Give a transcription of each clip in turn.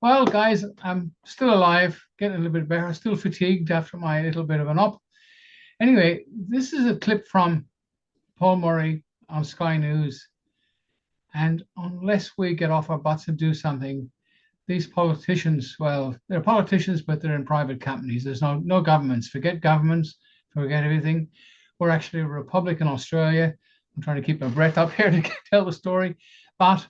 Well, guys, I'm still alive, getting a little bit better. Still fatigued after my little bit of an up. Anyway, this is a clip from Paul Murray on Sky News. And unless we get off our butts and do something, these politicians, well, they're politicians, but they're in private companies. There's no governments. Forget governments, forget everything. We're actually a republic in Australia. I'm trying to keep my breath up here to tell the story. But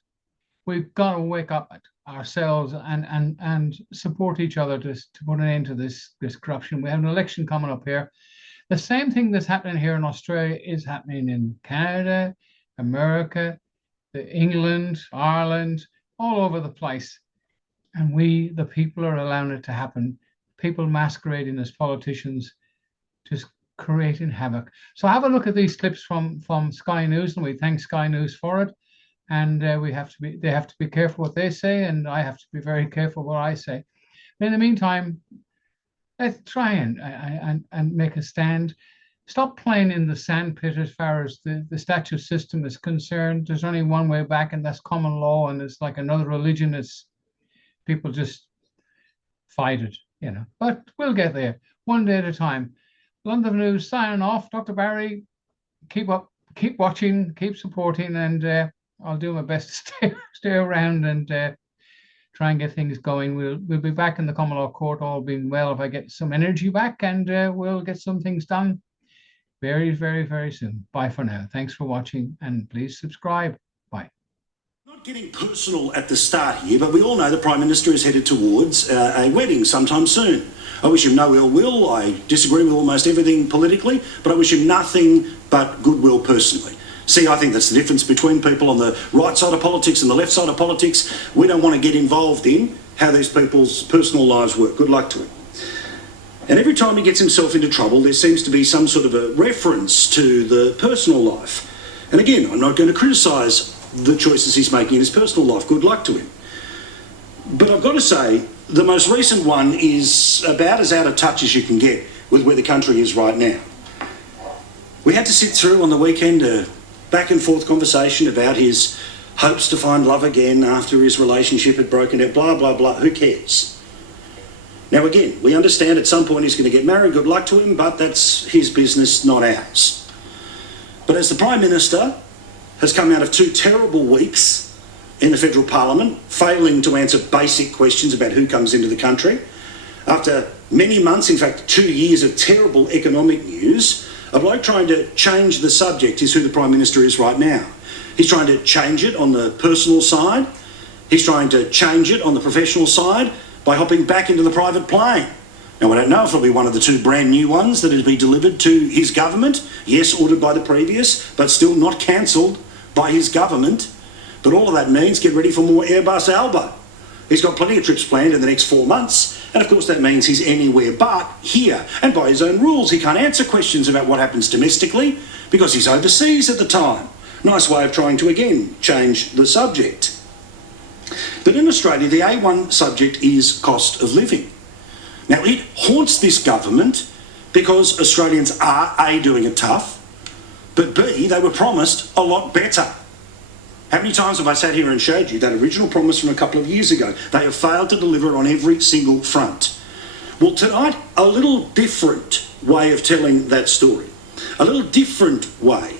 we've got to wake up ourselves and support each other to put an end to this corruption. We have an election coming up here. The same thing that's happening here in Australia is happening in Canada, America, England, Ireland, all over the place. And we, the people, are allowing it to happen. People masquerading as politicians, just creating havoc. So have a look at these clips from Sky News, and we thank Sky News for it. And they have to be careful what they say, and I have to be very careful what I say. But in the meantime, let's try and make a stand. Stop playing in the sandpit as far as the statute system is concerned. There's only one way back, and that's common law, and it's like another religion. It's people just fight it. But we'll get there one day at a time. London News signing off. Dr. Barry, keep up, keep watching, keep supporting, and I'll do my best to stay around and try and get things going. We'll be back in the common law court, all being well, if I get some energy back, and we'll get some things done very, very, very soon. Bye for now. Thanks for watching, and please subscribe. Bye. Not getting personal at the start here, but we all know the Prime Minister is headed towards a wedding sometime soon. I wish him no ill will. I disagree with almost everything politically, but I wish him nothing but goodwill personally. See, I think that's the difference between people on the right side of politics and the left side of politics. We don't want to get involved in how these people's personal lives work. Good luck to him. And every time he gets himself into trouble, there seems to be some sort of a reference to the personal life. And again, I'm not going to criticise the choices he's making in his personal life. Good luck to him. But I've got to say, the most recent one is about as out of touch as you can get with where the country is right now. We had to sit through on the weekend a back and forth conversation about his hopes to find love again after his relationship had broken down, blah, blah, blah. Who cares? Now, again, we understand at some point he's going to get married. Good luck to him, but that's his business, not ours. But as the Prime Minister has come out of 2 terrible weeks in the federal parliament, failing to answer basic questions about who comes into the country, after many months, in fact 2 years of terrible economic news, a bloke trying to change the subject is who the Prime Minister is right now. He's trying to change it on the personal side. He's trying to change it on the professional side by hopping back into the private plane. Now, I don't know if it'll be one of the 2 brand new ones that will be delivered to his government. Yes, ordered by the previous, but still not cancelled by his government. But all of that means get ready for more Airbus Alba. He's got plenty of trips planned in the next 4 months. And of course that means he's anywhere but here. And by his own rules, he can't answer questions about what happens domestically because he's overseas at the time. Nice way of trying to, again, change the subject. But in Australia, the A1 subject is cost of living. Now, it haunts this government because Australians are, A, doing it tough, but B, they were promised a lot better. How many times have I sat here and showed you that original promise from a couple of years ago? They have failed to deliver on every single front. Well, tonight, a little different way of telling that story. A little different way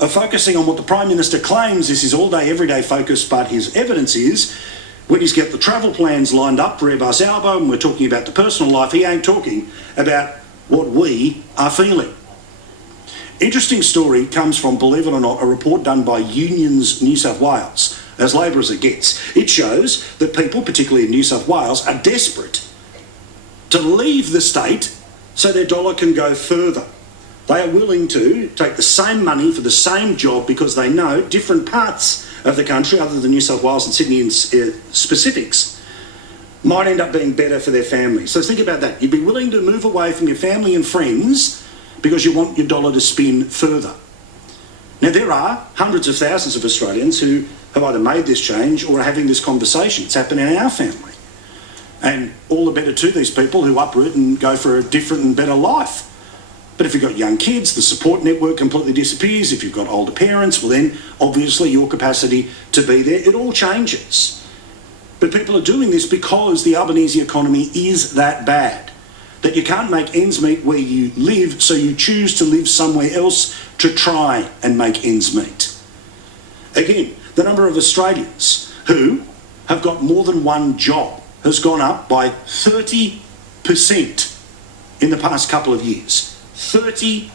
of focusing on what the Prime Minister claims is his all-day, everyday focus, but his evidence is when he's got the travel plans lined up for Airbus Alba and we're talking about the personal life, he ain't talking about what we are feeling. Interesting story comes from, believe it or not, a report done by Unions New South Wales, as Labor as it gets. It shows that people, particularly in New South Wales, are desperate to leave the state so their dollar can go further. They are willing to take the same money for the same job because they know different parts of the country, other than New South Wales and Sydney in specifics, might end up being better for their family. So think about that. You'd be willing to move away from your family and friends because you want your dollar to spin further. Now, there are hundreds of thousands of Australians who have either made this change or are having this conversation. It's happening in our family. And all the better to these people who uproot and go for a different and better life. But if you've got young kids, the support network completely disappears. If you've got older parents, well then, obviously, your capacity to be there, it all changes. But people are doing this because the Albanese economy is that bad, that you can't make ends meet where you live, so you choose to live somewhere else to try and make ends meet. Again, the number of Australians who have got more than one job has gone up by 30% in the past couple of years. 30%.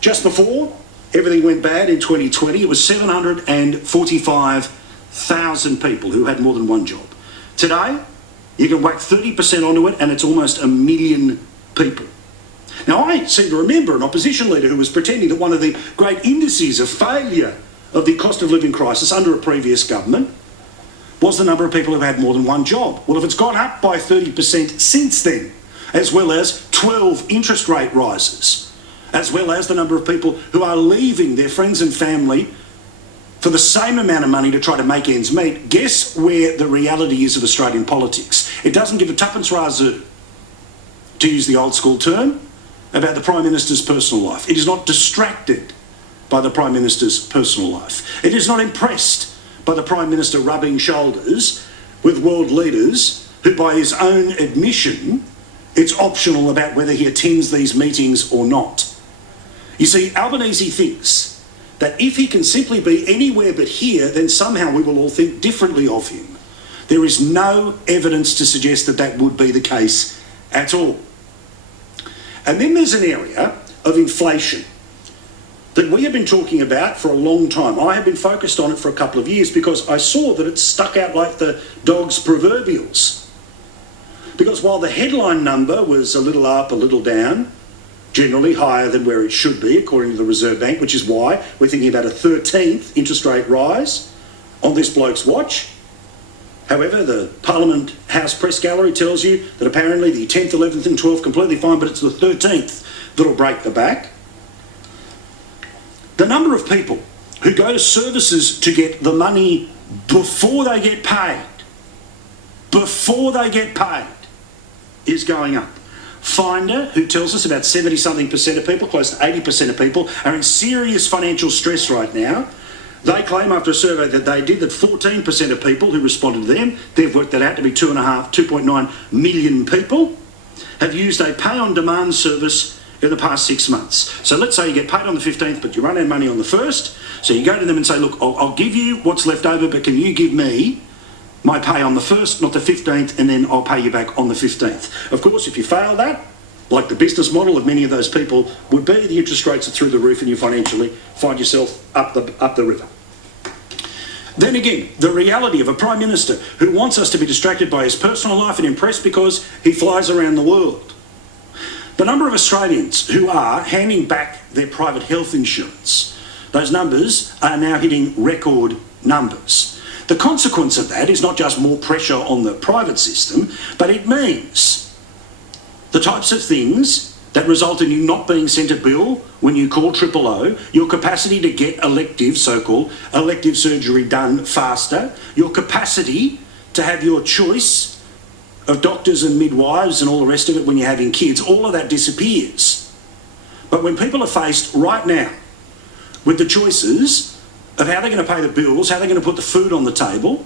Just before everything went bad in 2020, it was 745,000 people who had more than one job. Today, you can whack 30% onto it and it's almost 1 million people. Now, I seem to remember an opposition leader who was pretending that one of the great indices of failure of the cost of living crisis under a previous government was the number of people who had more than one job. Well, if it's gone up by 30% since then, as well as 12 interest rate rises, as well as the number of people who are leaving their friends and family for the same amount of money to try to make ends meet, guess where the reality is of Australian politics? It doesn't give a tuppence razoo, to use the old school term, about the Prime Minister's personal life. It is not distracted by the Prime Minister's personal life. It is not impressed by the Prime Minister rubbing shoulders with world leaders who, by his own admission, it's optional about whether he attends these meetings or not. You see, Albanese thinks that if he can simply be anywhere but here, then somehow we will all think differently of him. There is no evidence to suggest that that would be the case at all. And then there's an area of inflation that we have been talking about for a long time. I have been focused on it for a couple of years because I saw that it stuck out like the dog's proverbials. Because while the headline number was a little up, a little down, generally higher than where it should be, according to the Reserve Bank, which is why we're thinking about a 13th interest rate rise on this bloke's watch. However, the Parliament House Press Gallery tells you that apparently the 10th, 11th and 12th completely fine, but it's the 13th that'll break the back. The number of people who go to services to get the money before they get paid, is going up. Finder, who tells us about 70-something% of people, close to 80% of people, are in serious financial stress right now. They claim after a survey that they did that 14% of people who responded to them, they've worked that out to be 2.9 million people, have used a pay-on-demand service in the past 6 months. So let's say you get paid on the 15th, but you run out of money on the 1st. So you go to them and say, look, I'll give you what's left over, but can you give me my pay on the 1st, not the 15th, and then I'll pay you back on the 15th. Of course, if you fail that, like the business model of many of those people would be, the interest rates are through the roof and you financially find yourself up the river. Then again, the reality of a Prime Minister who wants us to be distracted by his personal life and impressed because he flies around the world. The number of Australians who are handing back their private health insurance, those numbers are now hitting record numbers. The consequence of that is not just more pressure on the private system, but it means the types of things that result in you not being sent a bill when you call 000, your capacity to get elective, so-called elective surgery done faster, your capacity to have your choice of doctors and midwives and all the rest of it when you're having kids, all of that disappears. But when people are faced right now with the choices of how they're going to pay the bills, how they're going to put the food on the table,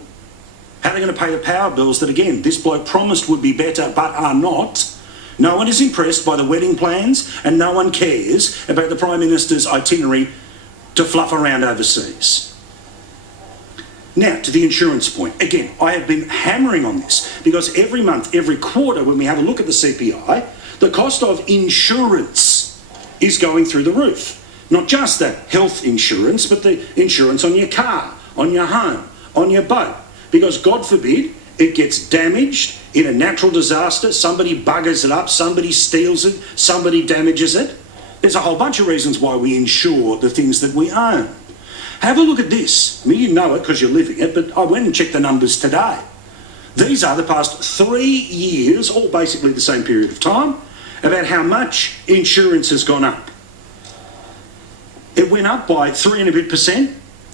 how they're going to pay the power bills that, again, this bloke promised would be better but are not, no one is impressed by the wedding plans and no one cares about the Prime Minister's itinerary to fluff around overseas. Now, to the insurance point. Again, I have been hammering on this because every month, every quarter, when we have a look at the CPI, the cost of insurance is going through the roof. Not just the health insurance, but the insurance on your car, on your home, on your boat. Because God forbid it gets damaged in a natural disaster, somebody buggers it up, somebody steals it, somebody damages it. There's a whole bunch of reasons why we insure the things that we own. Have a look at this. I mean, you know it because you're living it, but I went and checked the numbers today. These are the past 3 years, all basically the same period of time, about how much insurance has gone up. It went up by 3 and a bit percent,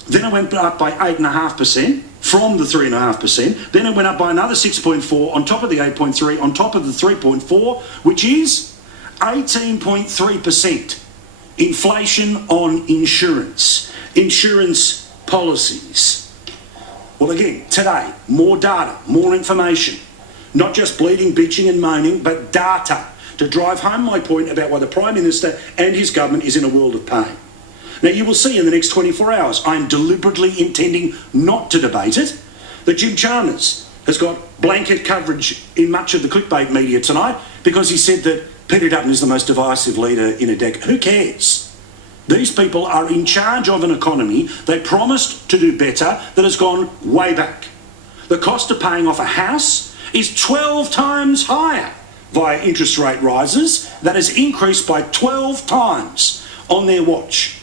then it went up by 8.5% from the 3.5%, then it went up by another 6.4 on top of the 8.3, on top of the 3.4, which is 18.3% inflation on insurance policies. Well, Well, again, today, more data, more information, not just bleeding, bitching and moaning, but data to drive home my point about why the Prime Minister and his government is in a world of pain. Now, you will see in the next 24 hours, I'm deliberately intending not to debate it, that Jim Chalmers has got blanket coverage in much of the clickbait media tonight because he said that Peter Dutton is the most divisive leader in a decade. Who cares? These people are in charge of an economy they promised to do better that has gone way back. The cost of paying off a house is 12 times higher via interest rate rises. That has increased by 12 times on their watch.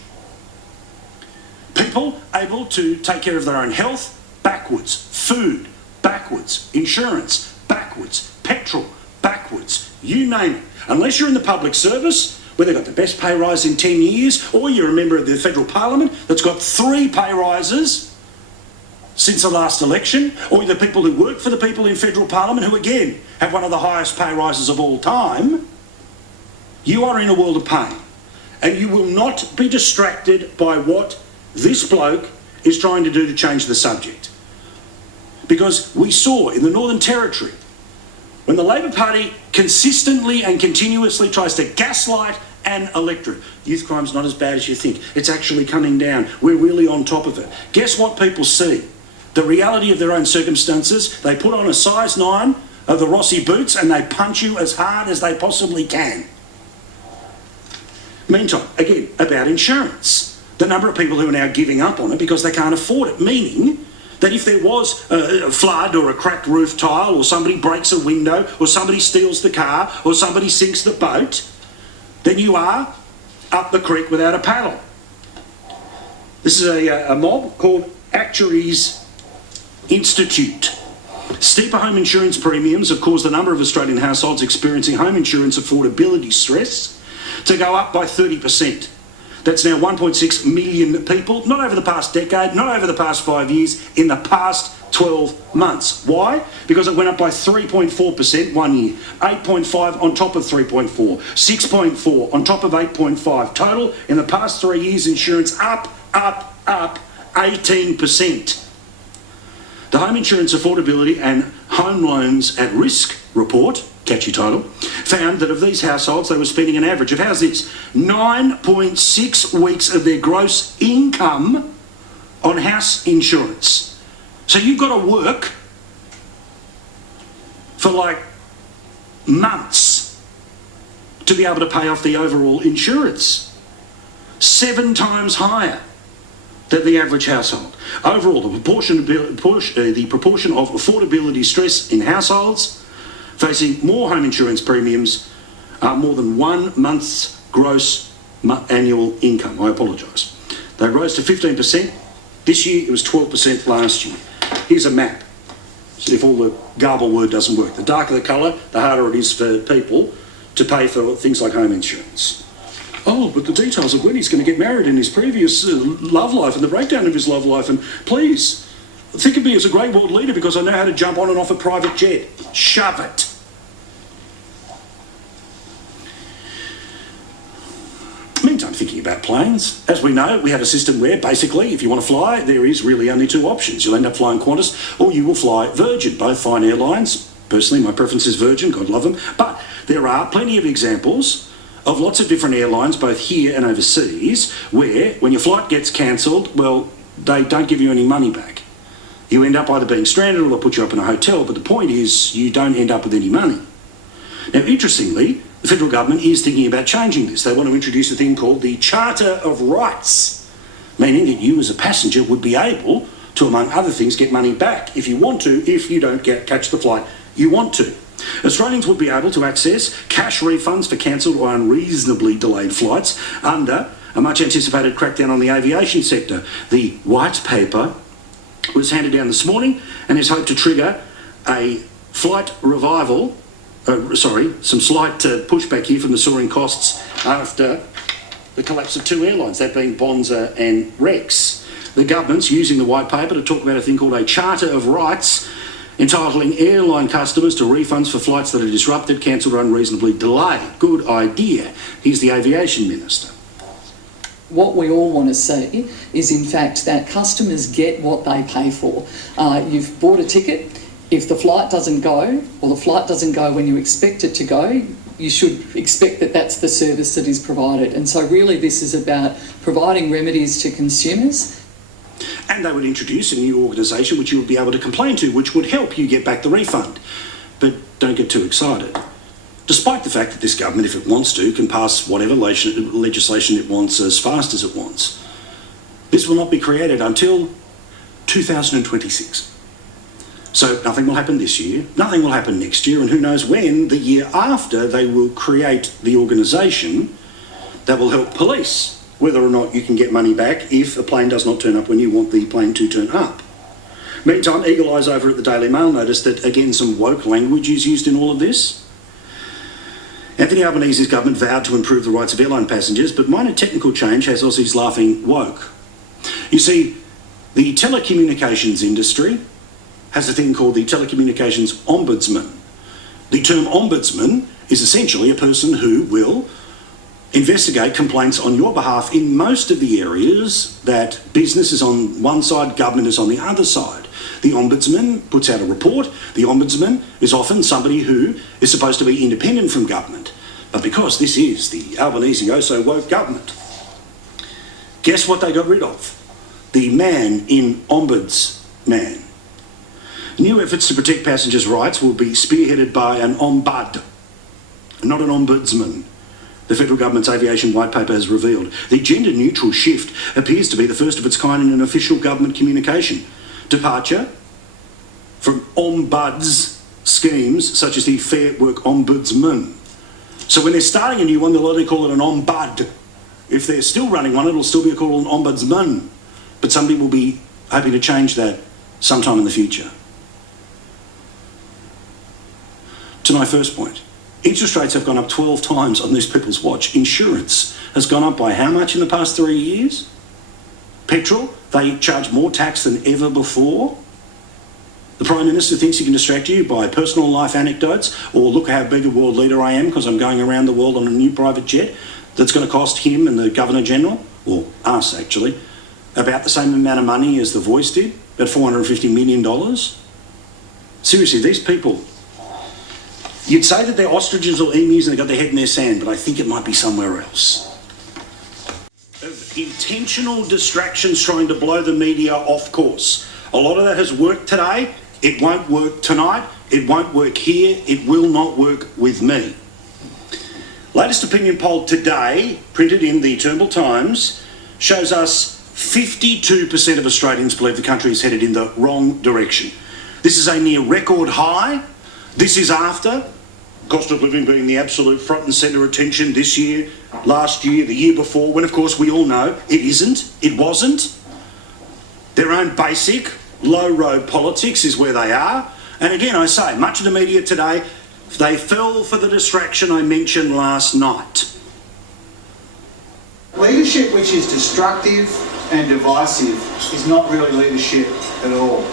People able to take care of their own health, backwards. Food, backwards. Insurance, backwards. Petrol, backwards. You name it. Unless you're in the public service, where they've got the best pay rise in 10 years, or you're a member of the federal parliament that's got 3 pay rises since the last election, or the people who work for the people in federal parliament who, again, have one of the highest pay rises of all time, you are in a world of pain. And you will not be distracted by what this bloke is trying to do to change the subject. Because we saw in the Northern Territory, when the Labor Party consistently and continuously tries to gaslight an electorate, youth crime's not as bad as you think. It's actually coming down. We're really on top of it. Guess what people see? The reality of their own circumstances. They put on a size 9 of the Rossi boots and they punch you as hard as they possibly can. Meantime, again, about insurance. The number of people who are now giving up on it because they can't afford it, meaning that if there was a flood or a cracked roof tile or somebody breaks a window or somebody steals the car or somebody sinks the boat, then you are up the creek without a paddle. This is a mob called Actuaries Institute. Steeper home insurance premiums have caused the number of Australian households experiencing home insurance affordability stress to go up by 30%. That's now 1.6 million people, not over the past decade, not over the past 5 years, in the past 12 months. Why? Because it went up by 3.4% 1 year, 8.5 on top of 3.4, 6.4 on top of 8.5. Total, in the past 3 years, insurance up 18%. The Home Insurance Affordability and Home Loans at Risk report, catchy title, found that of these households, they were spending an average of, how's this, 9.6 weeks of their gross income on house insurance. So you've got to work for like months to be able to pay off the overall insurance. 7 times higher than the average household. Overall, the proportion of affordability stress in households facing more home insurance premiums are more than 1 month's gross annual income. I apologise. They rose to 15%. This year it was 12% last year. Here's a map. So if all the garble word doesn't work. The darker the colour, the harder it is for people to pay for things like home insurance. Oh, but the details of when he's going to get married in his previous love life and the breakdown of his love life, and please, think of me as a great world leader because I know how to jump on and off a private jet. Shove it. Meantime, thinking about planes. As we know, we have a system where basically, if you want to fly, there is really only 2 options. You'll end up flying Qantas or you will fly Virgin, both fine airlines. Personally, my preference is Virgin, God love them. But there are plenty of examples of lots of different airlines, both here and overseas, where when your flight gets cancelled, well, they don't give you any money back. You end up either being stranded or they'll put you up in a hotel, but the point is you don't end up with any money. Now, interestingly, the federal government is thinking about changing this. They want to introduce a thing called the Charter of Rights, meaning that you as a passenger would be able to, among other things, get money back if you want to, if you don't catch the flight you want to. Australians would be able to access cash refunds for cancelled or unreasonably delayed flights under a much anticipated crackdown on the aviation sector. The white paper was handed down this morning and is hoped to trigger a flight revival, some slight pushback here from the soaring costs after the collapse of 2 airlines, that being Bonza and Rex. The government's using the white paper to talk about a thing called a Charter of Rights, entitling airline customers to refunds for flights that are disrupted, cancelled or unreasonably delayed. Good idea. Here's the aviation minister. What we all want to see is, in fact, that customers get what they pay for. You've bought a ticket. If the flight doesn't go, or the flight doesn't go when you expect it to go, you should expect that that's the service that is provided. And so really this is about providing remedies to consumers. And they would introduce a new organisation which you would be able to complain to, which would help you get back the refund. But don't get too excited. Despite the fact that this government, if it wants to, can pass whatever legislation it wants as fast as it wants, this will not be created until 2026. So nothing will happen this year, nothing will happen next year, and who knows when, the year after, they will create the organisation that will help police whether or not you can get money back if a plane does not turn up when you want the plane to turn up. Meantime, Eagle Eyes over at the Daily Mail noticed that, again, some woke language is used in all of this. Anthony Albanese's government vowed to improve the rights of airline passengers, but minor technical change has Aussies laughing woke. You see, the telecommunications industry has a thing called the Telecommunications Ombudsman. The term ombudsman is essentially a person who will investigate complaints on your behalf in most of the areas that business is on one side, government is on the other side. The ombudsman puts out a report. The ombudsman is often somebody who is supposed to be independent from government. But because this is the Albanese oh-so-woke government, guess what they got rid of? The man in ombudsman. New efforts to protect passengers' rights will be spearheaded by an ombud, not an ombudsman. The federal government's aviation white paper has revealed the gender-neutral shift appears to be the first of its kind in an official government communication. Departure from ombuds schemes such as the Fair Work Ombudsman. So when they're starting a new one, they'll only call it an ombud. If they're still running one, it'll still be called an ombudsman. But somebody will be hoping to change that sometime in the future. To my first point, interest rates have gone up 12 times on these people's watch. Insurance has gone up by how much in the past 3 years? Petrol, they charge more tax than ever before. The Prime Minister thinks he can distract you by personal life anecdotes, or look how big a world leader I am because I'm going around the world on a new private jet that's going to cost him and the Governor-General, or us actually, about the same amount of money as The Voice did, about $450 million. Seriously, these people, you'd say that they're ostriches or emus and they've got their head in their sand, but I think it might be somewhere else. Of intentional distractions trying to blow the media off course. A lot of that has worked today. It won't work tonight. It won't work here. It will not work with me. Latest opinion poll today, printed in the Turnbull Times, shows us 52% of Australians believe the country is headed in the wrong direction. This is a near record high. This is after cost of living being the absolute front and centre attention this year, last year, the year before, when of course we all know it isn't, it wasn't. Their own basic low road politics is where they are. And again, I say, much of the media today, they fell for the distraction I mentioned last night. Leadership which is destructive and divisive is not really leadership at all.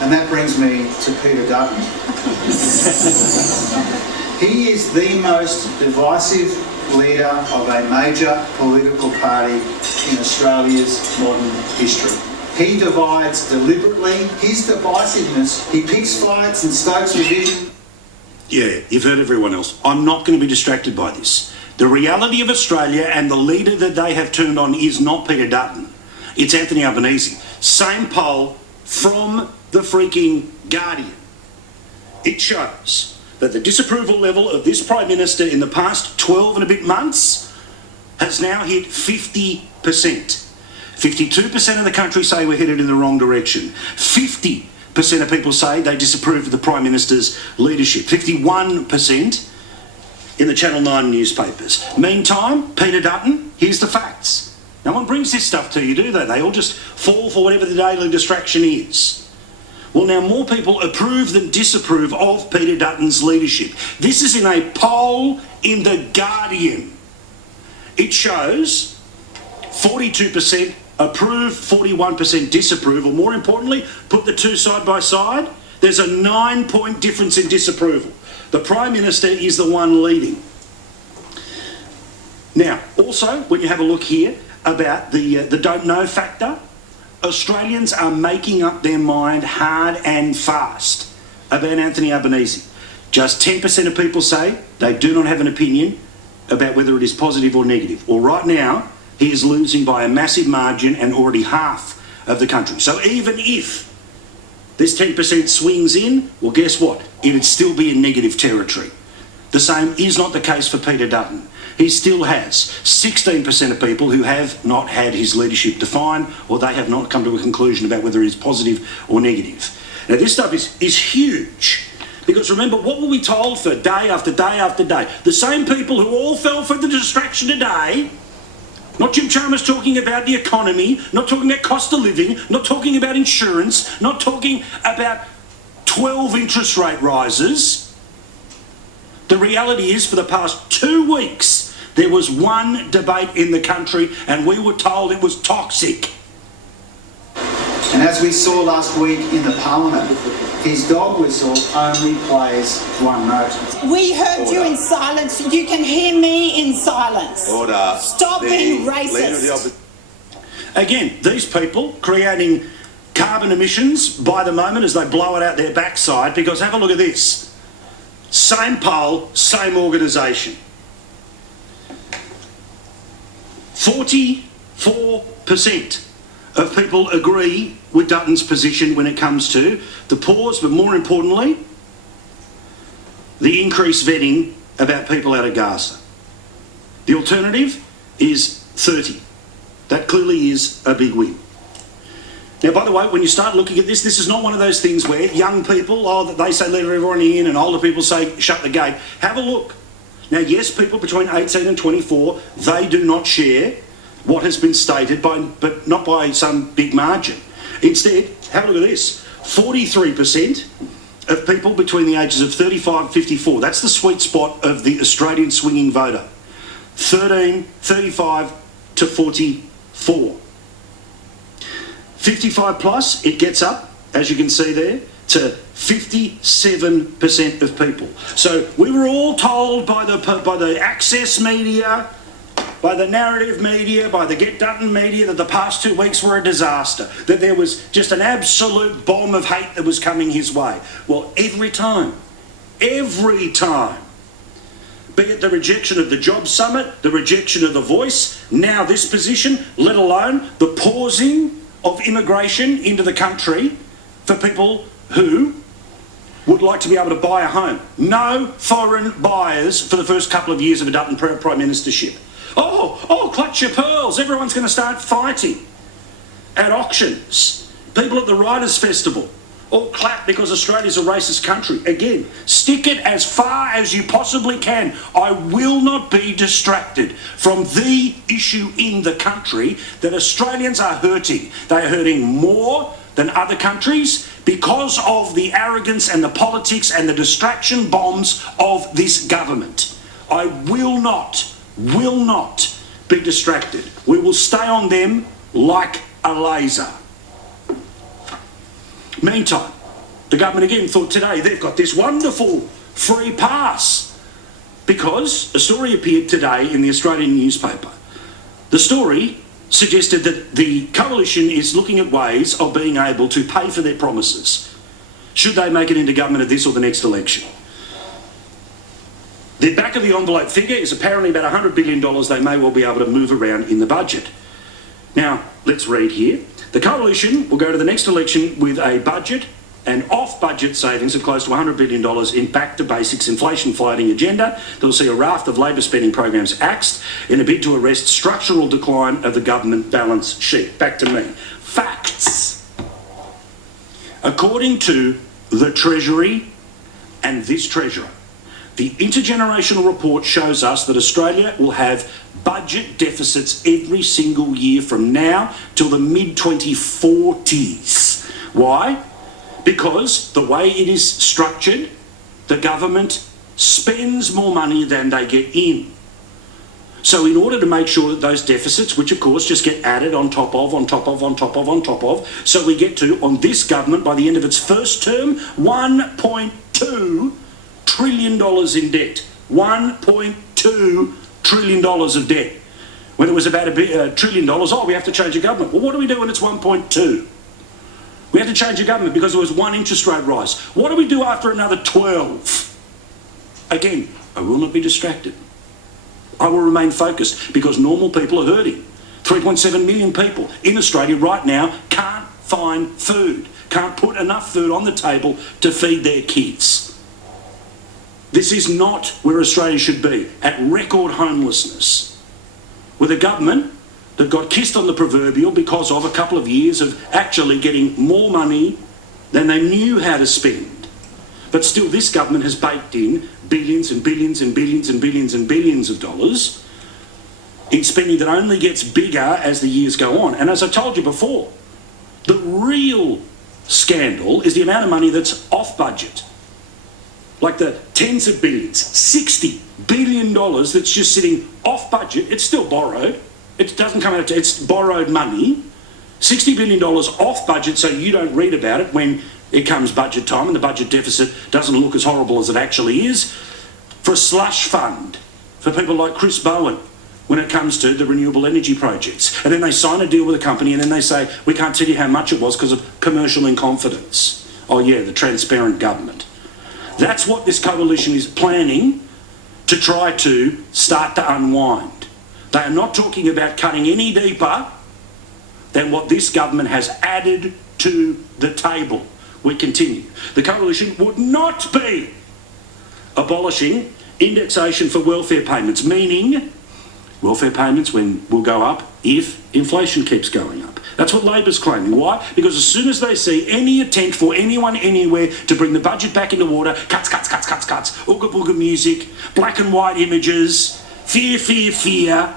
And that brings me to Peter Dutton. He is the most divisive leader of a major political party in Australia's modern history. He divides deliberately. His divisiveness, he picks fights and stokes division. Yeah, you've heard everyone else. I'm not going to be distracted by this. The reality of Australia and the leader that they have turned on is not Peter Dutton. It's Anthony Albanese. Same poll from the freaking Guardian. It shows that the disapproval level of this Prime Minister in the past 12 and a bit months has now hit 50%. 52% of the country say we're headed in the wrong direction. 50% of people say they disapprove of the Prime Minister's leadership. 51% in the Channel 9 newspapers. Meantime, Peter Dutton, here's the facts. No one brings this stuff to you, do they? They all just fall for whatever the daily distraction is. Well, now more people approve than disapprove of Peter Dutton's leadership. This is in a poll in The Guardian. It shows 42% approve, 41% disapprove, or more importantly, put the two side by side, there's a 9-point difference in disapproval. The Prime Minister is the one leading. Now, also, when you have a look here, about the don't know factor. Australians are making up their mind hard and fast about Anthony Albanese. Just 10% of people say they do not have an opinion about whether it is positive or negative. Well, right now, he is losing by a massive margin and already half of the country. So even if this 10% swings in, well, guess what? It'd still be in negative territory. The same is not the case for Peter Dutton. He still has 16% of people who have not had his leadership defined, or they have not come to a conclusion about whether it is positive or negative. Now, this stuff is huge. Because remember, what were we told for day after day after day? The same people who all fell for the distraction today, not Jim Chalmers talking about the economy, not talking about cost of living, not talking about insurance, not talking about 12 interest rate rises. The reality is, for the past 2 weeks, there was one debate in the country and we were told it was toxic. And as we saw last week in the Parliament, his dog whistle only plays one note. We heard you in silence. You can hear me in silence. Order. Stop being racist. Again, these people creating carbon emissions by the moment as they blow it out their backside, because have a look at this. Same poll, same organisation. 44% of people agree with Dutton's position when it comes to the pause, but more importantly, the increased vetting about people out of Gaza. The alternative is 30. That clearly is a big win. Now, by the way, when you start looking at this, this is not one of those things where young people, they say let everyone in, and older people say shut the gate. Have a look. Now, yes, people between 18 and 24, they do not share what has been stated, but not by some big margin. Instead, have a look at this. 43% of people between the ages of 35 and 54, that's the sweet spot of the Australian swinging voter. 35 to 44. 55 plus, it gets up, as you can see there, to 57% of people. So we were all told by the access media, by the narrative media, by the Get Dutton media, that the past 2 weeks were a disaster, that there was just an absolute bomb of hate that was coming his way. Well, every time, be it the rejection of the Jobs Summit, the rejection of the Voice, now this position, let alone the pausing of immigration into the country for people who would like to be able to buy a home. No foreign buyers for the first couple of years of a Dutton Prime Ministership. Oh, clutch your pearls. Everyone's going to start fighting at auctions. People at the Writers' Festival all clap because Australia's a racist country. Again, stick it as far as you possibly can. I will not be distracted from the issue in the country that Australians are hurting. They are hurting more than other countries because of the arrogance and the politics and the distraction bombs of this government. I will not be distracted. We will stay on them like a laser. Meantime, the government again thought today they've got this wonderful free pass because a story appeared today in the Australian newspaper. The story suggested that the coalition is looking at ways of being able to pay for their promises should they make it into government at this or the next election. The back of the envelope figure is apparently about $100 billion they may well be able to move around in the budget. Now, let's read here. The coalition will go to the next election with a budget and off-budget savings of close to $100 billion in back-to-basics inflation-fighting agenda that will see a raft of Labor spending programs axed in a bid to arrest structural decline of the government balance sheet. Back to me. Facts. According to the Treasury and this Treasurer, the intergenerational report shows us that Australia will have budget deficits every single year from now till the mid-2040s. Why? Because the way it is structured, the government spends more money than they get in. So in order to make sure that those deficits, which of course just get added on top of, so we get to, on this government, by the end of its first term, $1.2 trillion in debt. $1.2 trillion of debt. when it was about $1 trillion, oh, we have to change the government. Well, what do we do when it's 1.2? We have to change the government because there was one interest rate rise. What do we do after another 12? Again, I will not be distracted. I will remain focused because normal people are hurting. 3.7 million people in Australia right now can't find food, can't put enough food on the table to feed their kids. This is not where Australia should be, at record homelessness, with a government that got kissed on the proverbial because of a couple of years of actually getting more money than they knew how to spend. But still, this government has baked in billions and billions and billions and billions and billions of dollars in spending that only gets bigger as the years go on. And as I told you before, the real scandal is the amount of money that's off budget. Like the tens of billions, $60 billion that's just sitting off budget. It's still borrowed. It doesn't come out, it's borrowed money. $60 billion off budget so you don't read about it when it comes budget time and the budget deficit doesn't look as horrible as it actually is, for a slush fund for people like Chris Bowen when it comes to the renewable energy projects. And then they sign a deal with a company and then they say, we can't tell you how much it was because of commercial incompetence. Oh yeah, the transparent government. That's what this coalition is planning to try to start to unwind. They are not talking about cutting any deeper than what this government has added to the table. We continue. The coalition would not be abolishing indexation for welfare payments, meaning welfare payments will go up if inflation keeps going up. That's what Labor's claiming. Why? Because as soon as they see any attempt for anyone anywhere to bring the budget back into order, cuts, ooga booga music, black and white images, fear, fear, fear.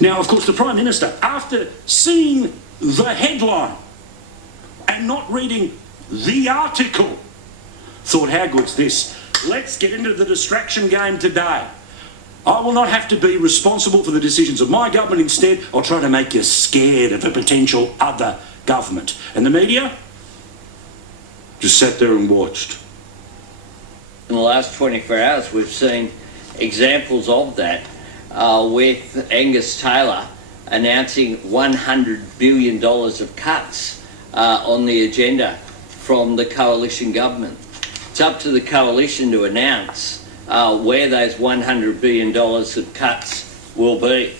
Now, of course, the Prime Minister, after seeing the headline and not reading the article, thought, how good's this? Let's get into the distraction game today. I will not have to be responsible for the decisions of my government. Instead, I'll try to make you scared of a potential other government. And the media just sat there and watched. In the last 24 hours, we've seen examples of that with Angus Taylor announcing $100 billion of cuts on the agenda from the coalition government. It's up to the coalition to announce where those $100 billion of cuts will be.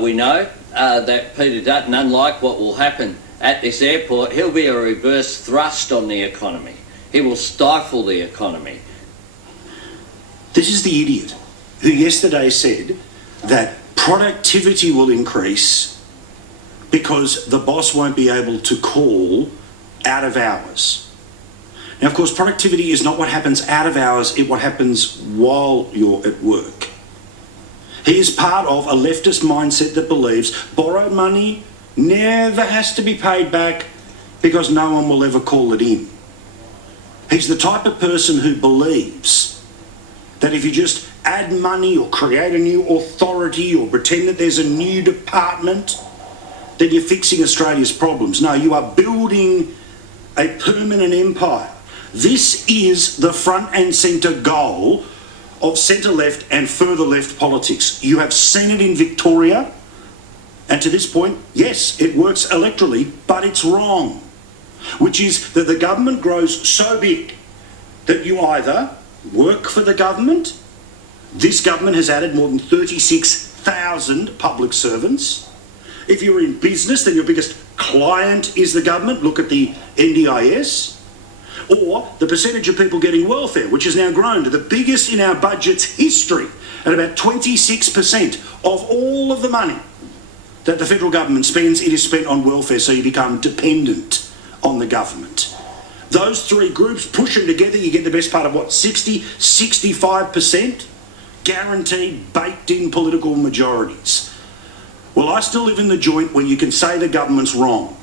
We know that Peter Dutton, unlike what will happen at this airport, he'll be a reverse thrust on the economy. He will stifle the economy. This is the idiot who yesterday said that productivity will increase because the boss won't be able to call out of hours. Now, of course, productivity is not what happens out of hours, it's what happens while you're at work. He is part of a leftist mindset that believes borrowed money never has to be paid back because no one will ever call it in. He's the type of person who believes that if you just add money or create a new authority or pretend that there's a new department, then you're fixing Australia's problems. No, you are building a permanent empire. This is the front and centre goal of centre-left and further left politics. You have seen it in Victoria, and to this point, yes, it works electorally, but it's wrong. Which is that the government grows so big that you either work for the government. This government has added more than 36,000 public servants. If you're in business, then your biggest client is the government. Look at the NDIS. Or the percentage of people getting welfare, which has now grown to the biggest in our budget's history, at about 26% of all of the money that the federal government spends, it is spent on welfare, so you become dependent on the government. Those three groups, push them together, you get the best part of what, 60, 65% guaranteed baked-in political majorities. Well, I still live in the joint where you can say the government's wrong.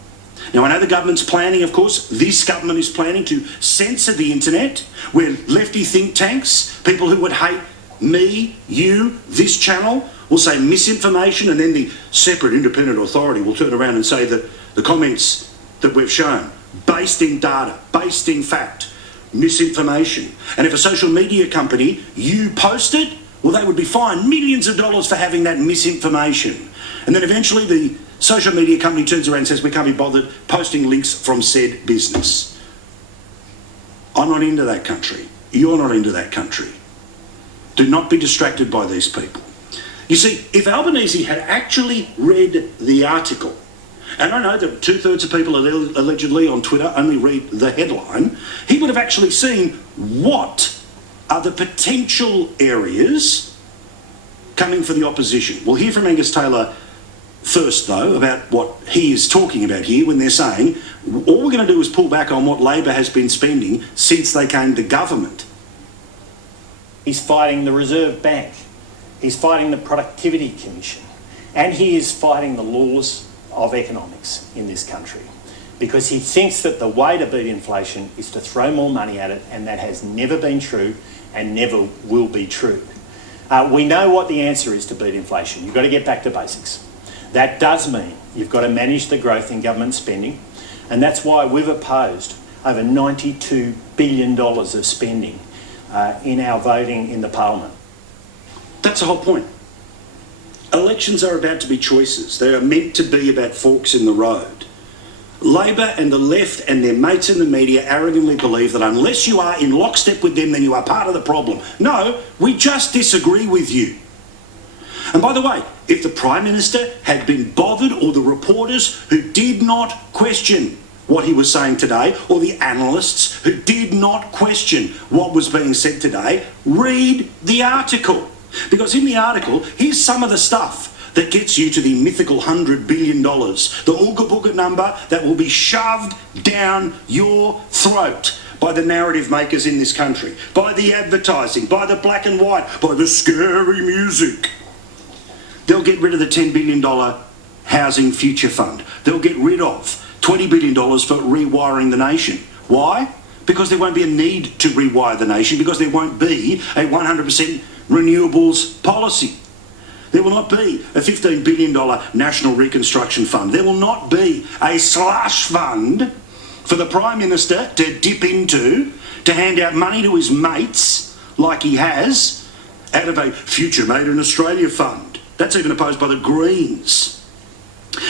Now, I know the government's planning, of course, this government is planning to censor the internet, where lefty think tanks, people who would hate me, you, this channel, will say misinformation, and then the separate independent authority will turn around and say that the comments that we've shown, based in data, based in fact, misinformation. And if a social media company, you post it, Well, they would be fined millions of dollars for having that misinformation. And then eventually the social media company turns around and says, we can't be bothered posting links from said business. I'm not into that country. You're not into that country. Do not be distracted by these people. You see, if Albanese had actually read the article, and I know that 2/3 of people allegedly on Twitter only read the headline, he would have actually seen what are the potential areas coming for the opposition. We'll hear from Angus Taylor first, though, about what he is talking about here when they're saying all we're going to do is pull back on what Labor has been spending since they came to government. He's fighting the Reserve Bank. He's fighting the Productivity Commission. And he is fighting the laws of economics in this country, because he thinks that the way to beat inflation is to throw more money at it, and that has never been true and never will be true. We know what the answer is to beat inflation. You've got to get back to basics. That does mean you've got to manage the growth in government spending, and that's why we've opposed over $92 billion of spending in our voting in the Parliament. That's the whole point. Elections are about to be choices. They are meant to be about forks in the road. Labor and the left and their mates in the media arrogantly believe that unless you are in lockstep with them, then you are part of the problem. No, we just disagree with you. And by the way, if the Prime Minister had been bothered, or the reporters who did not question what he was saying today, or the analysts who did not question what was being said today, read the article. Because in the article, here's some of the stuff that gets you to the mythical $100 billion, the Ooga Booga number that will be shoved down your throat by the narrative makers in this country, by the advertising, by the black and white, by the scary music. They'll get rid of the $10 billion Housing Future Fund. They'll get rid of $20 billion for rewiring the nation. Why? Because there won't be a need to rewire the nation, because there won't be a 100% renewables policy. There will not be a $15 billion National Reconstruction Fund. There will not be a slush fund for the Prime Minister to dip into, to hand out money to his mates, like he has, out of a Future Made in Australia fund. That's even opposed by the Greens.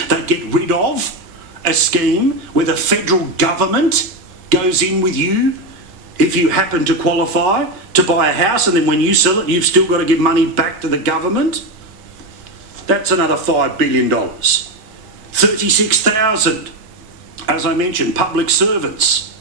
They get rid of a scheme where the federal government goes in with you if you happen to qualify to buy a house, and then when you sell it, you've still got to give money back to the government. That's another $5 billion. 36,000, as I mentioned, public servants.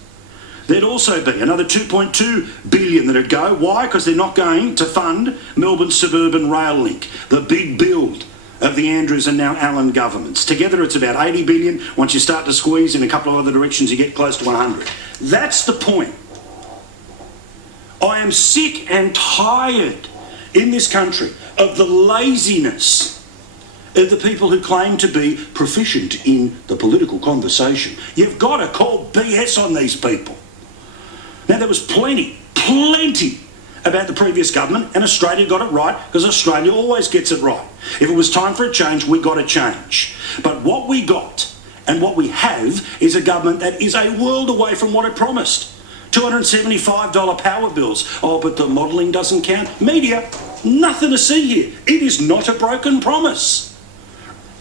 There'd also be another $2.2 billion that'd go. Why? Because they're not going to fund Melbourne's suburban rail link, the big build of the Andrews and now Allen governments. Together it's about 80 billion. Once you start to squeeze in a couple of other directions, you get close to 100. That's the point. I am sick and tired in this country of the laziness of the people who claim to be proficient in the political conversation. You've got to call BS on these people. Now, there was plenty about the previous government, and Australia got it right, because Australia always gets it right. If it was time for a change, we got a change. But what we got and what we have is a government that is a world away from what it promised. $275 power bills. Oh, but the modelling doesn't count. Media, nothing to see here. It is not a broken promise.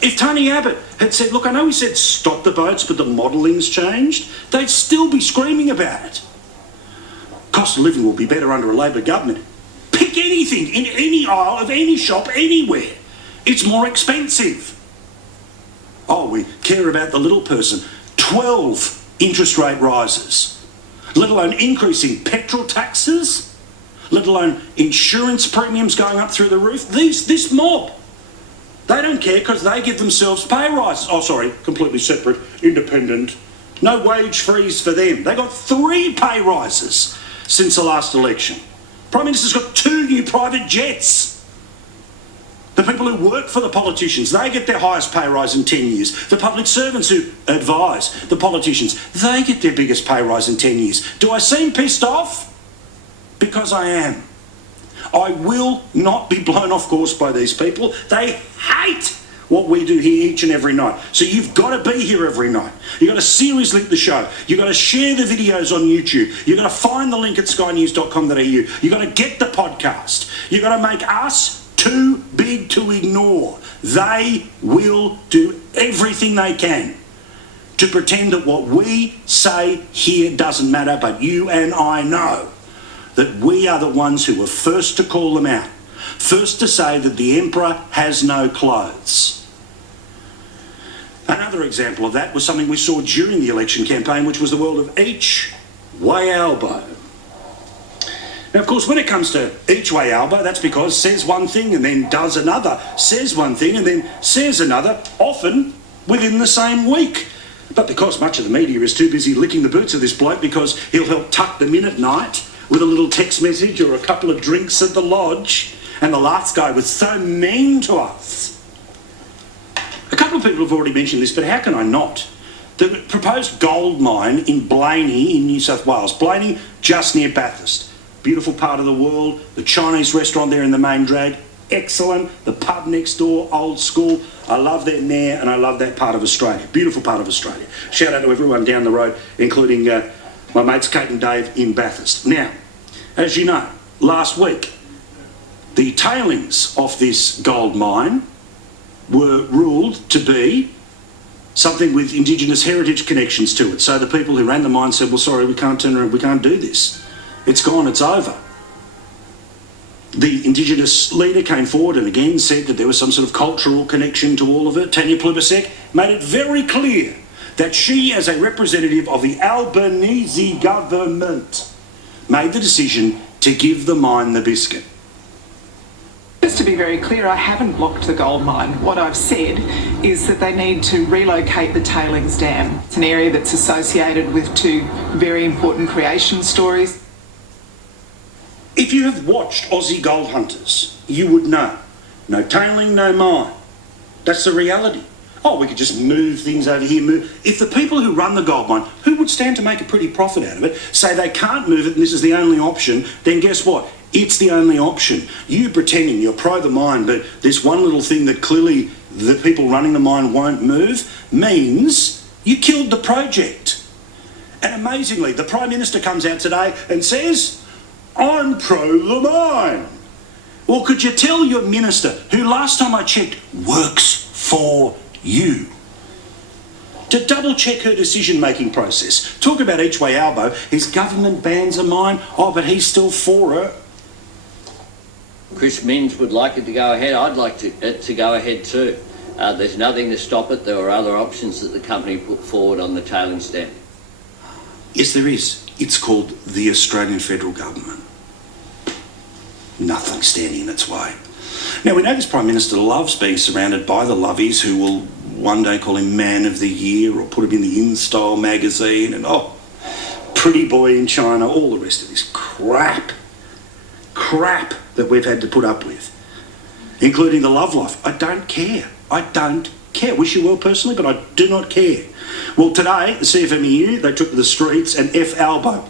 If Tony Abbott had said, look, I know he said stop the votes, but the modelling's changed, they'd still be screaming about it. Cost of living will be better under a Labor government. Pick anything in any aisle of any shop anywhere. It's more expensive. Oh, we care about the little person. 12 interest rate rises, let alone increasing petrol taxes, let alone insurance premiums going up through the roof. This mob, they don't care because they give themselves pay rises. Oh, sorry, completely separate, independent. No wage freeze for them. They got 3 pay rises since the last election. Prime Minister's got 2 new private jets. The people who work for the politicians, they get their highest pay rise in 10 years. The public servants who advise the politicians, they get their biggest pay rise in 10 years. Do I seem pissed off? Because I am. I will not be blown off course by these people. They hate what we do here each and every night. So you've got to be here every night. You've got to seriously link the show. You've got to share the videos on YouTube. You've got to find the link at skynews.com.au. You've got to get the podcast. You've got to make us too big to ignore. They will do everything they can to pretend that what we say here doesn't matter, but you and I know that we are the ones who were first to call them out, first to say that the emperor has no clothes. Another example of that was something we saw during the election campaign, which was the world of each way elbow. Now, of course, when it comes to each way elbow, that's because says one thing and then does another, says one thing and then says another, often within the same week. But because much of the media is too busy licking the boots of this bloke because he'll help tuck them in at night with a little text message or a couple of drinks at the lodge, and the last guy was so mean to us. A couple of people have already mentioned this, but how can I not? The proposed gold mine in Blaney in New South Wales. Blaney, just near Bathurst. Beautiful part of the world. The Chinese restaurant there in the main drag, excellent. The pub next door, old school. I love that there, and I love that part of Australia. Beautiful part of Australia. Shout out to everyone down the road, including my mates Kate and Dave in Bathurst. Now, as you know, last week, the tailings of this gold mine were ruled to be something with Indigenous heritage connections to it. So the people who ran the mine said, well, sorry, we can't turn around, we can't do this. It's gone, it's over. The Indigenous leader came forward and again said that there was some sort of cultural connection to all of it. Tanya Plibersek made it very clear that she, as a representative of the Albanese government, made the decision to give the mine the biscuit. Just to be very clear, I haven't blocked the gold mine. What I've said is that they need to relocate the tailings dam. It's an area that's associated with two very important creation stories. If you have watched Aussie Gold Hunters, you would know. No tailing, no mine. That's the reality. Oh, we could just move things over here, move. If the people who run the gold mine, who would stand to make a pretty profit out of it, say they can't move it and this is the only option, then guess what? It's the only option. You pretending you're pro the mine, but this one little thing that clearly the people running the mine won't move means you killed the project. And amazingly, the Prime Minister comes out today and says, I'm pro the mine. Well, could you tell your minister, who last time I checked works for you, to double check her decision-making process? Talk about each way elbow. His government bans a mine. Oh, but he's still for it. Chris Minns would like it to go ahead. I'd like it to go ahead too. There's nothing to stop it. There were other options that the company put forward on the tailings dam. Yes, there is. It's called the Australian Federal Government. Nothing standing in its way. Now, we know this Prime Minister loves being surrounded by the lovies who will one day call him Man of the Year or put him in the InStyle magazine and, oh, pretty boy in China, all the rest of this crap that we've had to put up with, including the love life. I don't care. I don't care. Wish you well personally, but I do not care. Well, today, the CFMEU, they took to the streets and F Albo.